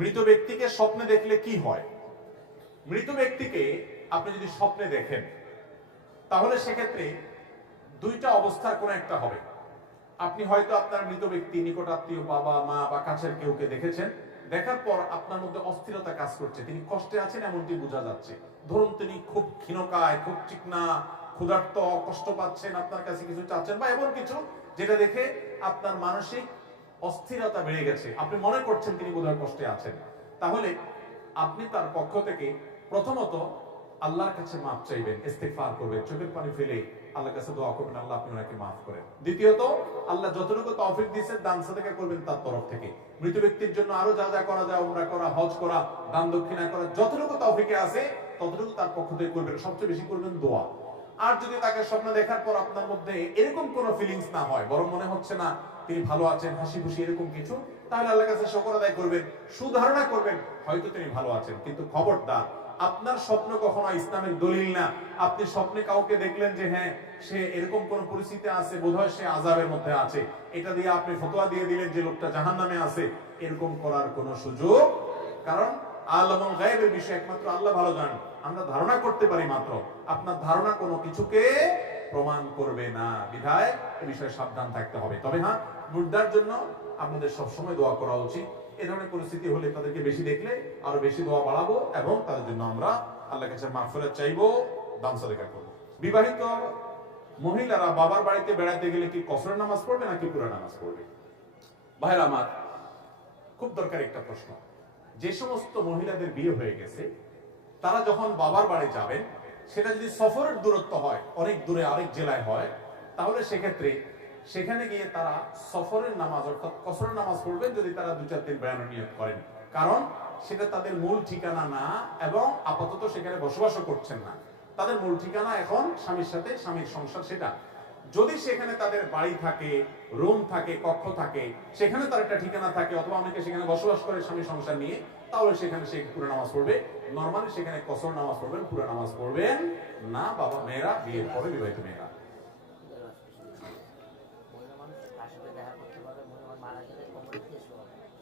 মৃত ব্যক্তিকে স্বপ্নে দেখলে কি হয়? মৃত ব্যক্তিকে আপনি যদি স্বপ্নে দেখেন তাহলে সেক্ষেত্রে দুইটা অবস্থার কোন একটা হবে। আপনি হয়তো আপনার মৃত ব্যক্তি, নিকট আত্মীয়, বাবা মা বা কাছের কেউকে দেখেছেন, দেখার পর আপনার মধ্যে অস্থিরতা কাজ করছে, তিনি কষ্টে আছেন এমনটি বোঝা যাচ্ছে। ধরুন তিনি খুব ক্ষীণকায়, খুব চিকনা, ক্ষুধার্ত, কষ্ট পাচ্ছেন, আপনার কাছে কিছু চাচ্ছেন বা এমন কিছু যেটা দেখে আপনার মানসিক অস্থিরতা বেড়ে গেছে, আপনি মনে করছেন তিনি বোধহয় কষ্টে আছেন। তাহলে আপনি তার পক্ষ থেকে প্রথমত আল্লাহর কাছে মাফ চাইবেন, ইস্তিগফার করবেন, চোখের পানি ফেলে আল্লাহর কাছে দোয়া করবেন, আল্লাহ আপনি ওনাকে মাফ করেন। দ্বিতীয়ত আল্লাহ যতটুকু তৌফিক দিয়েছেন দান সাদকা করবেন তার তরফ থেকে। মৃত ব্যক্তির জন্য আরো যা যা করা যায়, উমরা করা, হজ করা, দান দক্ষিণা করা, যতটুকু তৌফিকে আছে ততটুকু তার পক্ষ থেকে করবেন। সবচেয়ে বেশি করবেন দোয়া। আর যদি তাকে স্বপ্ন দেখার পর আপনার মধ্যে এরকম কোনো ফিলিংস না হয়, বরং মনে হচ্ছে না তিনি ভালো আছেন, হাসি খুশি এরকম কিছু, তাহলে আল্লাহর কাছে শুকর আদায় করবেন, সুধারণা করবেন হয়তো তিনি ভালো আছেন। কিন্তু খবরদার, আপনার স্বপ্ন কখনো ইসলামের দলিল না। আপনি স্বপ্নে কাউকে দেখলেন যে হ্যাঁ সে এরকম কোন পরিস্থিতি আছে, বোধহয় সে আযাবের মধ্যে আছে, এটা দিয়ে আপনি ফতোয়া দিয়ে দিলেন যে লোকটা জাহান্নামে আছে, এরকম করার কোনো সুযোগ। কারণ আলামুল গায়বের বিষয় একমাত্র আল্লাহ ভালো জানেন, আমরা ধারণা করতে পারি মাত্র। আপনার ধারণা কোনো কিছুকে প্রমাণ করবে না, বিধায় এই বিষয়ে সাবধান থাকতে হবে। তবে হ্যাঁ, মুর্দার জন্য আপনাদের সবসময় দোয়া করা উচিত। এই ধরনের পরিস্থিতি হলে তাদেরকে বেশি দেখলে আরো বেশি দোয়া বাড়াবো এবং তাদের জন্য আমরা আল্লাহর কাছে মাগফিরাত চাইবো, দান সাদকা করব। বিবাহিত মহিলারা বাবার বাড়িতে বেড়াতে গেলে কি কসরের নামাজ পড়বে নাকি পুরা নামাজ পড়বে? ভাইরা আমার, খুব দরকারি একটা প্রশ্ন। যে সমস্ত মহিলাদের বিয়ে হয়ে গেছে তারা যখন বাবার বাড়ি যাবেন, সেটা যদি সফরের দূরত্ব হয়, অনেক দূরে আরেক জেলায় হয়, তাহলে সেক্ষেত্রে সেখানে গিয়ে তারা সফরের নামাজ অর্থাৎ কসরের নামাজ পড়বেন যদি তারা 2-4 দিন বেড়ানোর নিয়ত করেন। কারণ সেটা তাদের মূল ঠিকানা না এবং আপাতত সেখানে বসবাসও করছেন না। তাদের মূল ঠিকানা এখন স্বামীর সাথে স্বামীর সংসার। সেটা যদি সেখানে তাদের বাড়ি থাকে, রুম থাকে, কক্ষ থাকে, সেখানে তার একটা ঠিকানা থাকে, অথবা অনেকে সেখানে বসবাস করে স্বামী সংসার নিয়ে, তাহলে সেখানে সে পুরো নামাজ পড়বে। নরমালি সেখানে কসর নামাজ পড়বেন, পুরো নামাজ পড়বেন না বাবা মেয়েরা, বিয়ের পরে বিবাহিত মেয়েরা।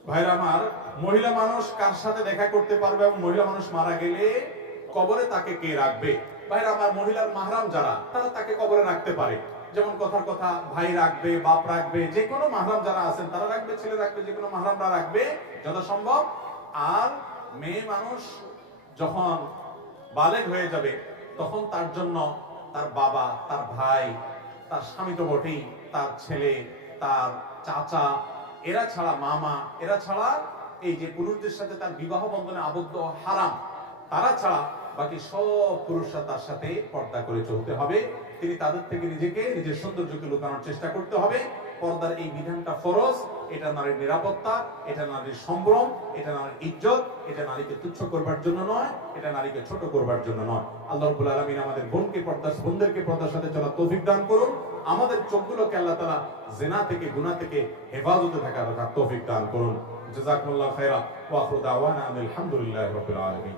ভাইরা আমার, মহিলা মানুষ কার সাথে দেখা করতে পারবে এবং মহিলা মানুষ মারা গেলে কবরে তাকে কে রাখবে? ভাইরা আমার, মহিলার মাহরাম যারা, তারা তাকে কবরে রাখতে পারে। যেমন কথার কথা ভাই রাখবে, বাপ রাখবে, যে কোনো মাহরাম যারা আছেন তারা রাখবে, ছেলে রাখবে, যে কোনো মাহরামরা রাখবে যথাসম্ভব। আর মেয়ে মানুষ যখন বালেগ হয়ে যাবে তখন তার জন্য তার বাবা, তার ভাই, তার স্বামী তো বটেই, তার ছেলে, তার চাচা, এরা ছাড়া মামা, এরা ছাড়া এই যে পুরুষদের সাথে তার বিবাহ বন্ধনে আবদ্ধ হারাম, তারা ছাড়া বাকি সব পুরুষরা তার সাথে পর্দা করে চলতে হবে। তিনি তাদের থেকে নিজেকে, নিজের সৌন্দর্যকে লুকানোর চেষ্টা করতে হবে। পর্দার এই বিধানটা ফরজ। এটা নারীর নিরাপত্তা, এটা নারীর সম্ভ্রম, এটা নারীর ইজ্জত। এটা নারীকে তুচ্ছ করবার জন্য নয়, এটা নারীকে ছোট করবার জন্য নয়। আল্লাহ রাব্বুল আলামিন আমাদের বোনদেরকে পর্দার সাথে চলার তৌফিক দান করুন। আমাদের চোখগুলোকে আল্লাহ তাআলা জিনা থেকে, গুনাহ থেকে হেফাজতে থাকার তৌফিক দান করুন। জাযাকুমুল্লাহু খায়রা ওয়া আখিরু দাওয়ানা আলহামদুলিল্লাহি রাব্বিল আলামিন।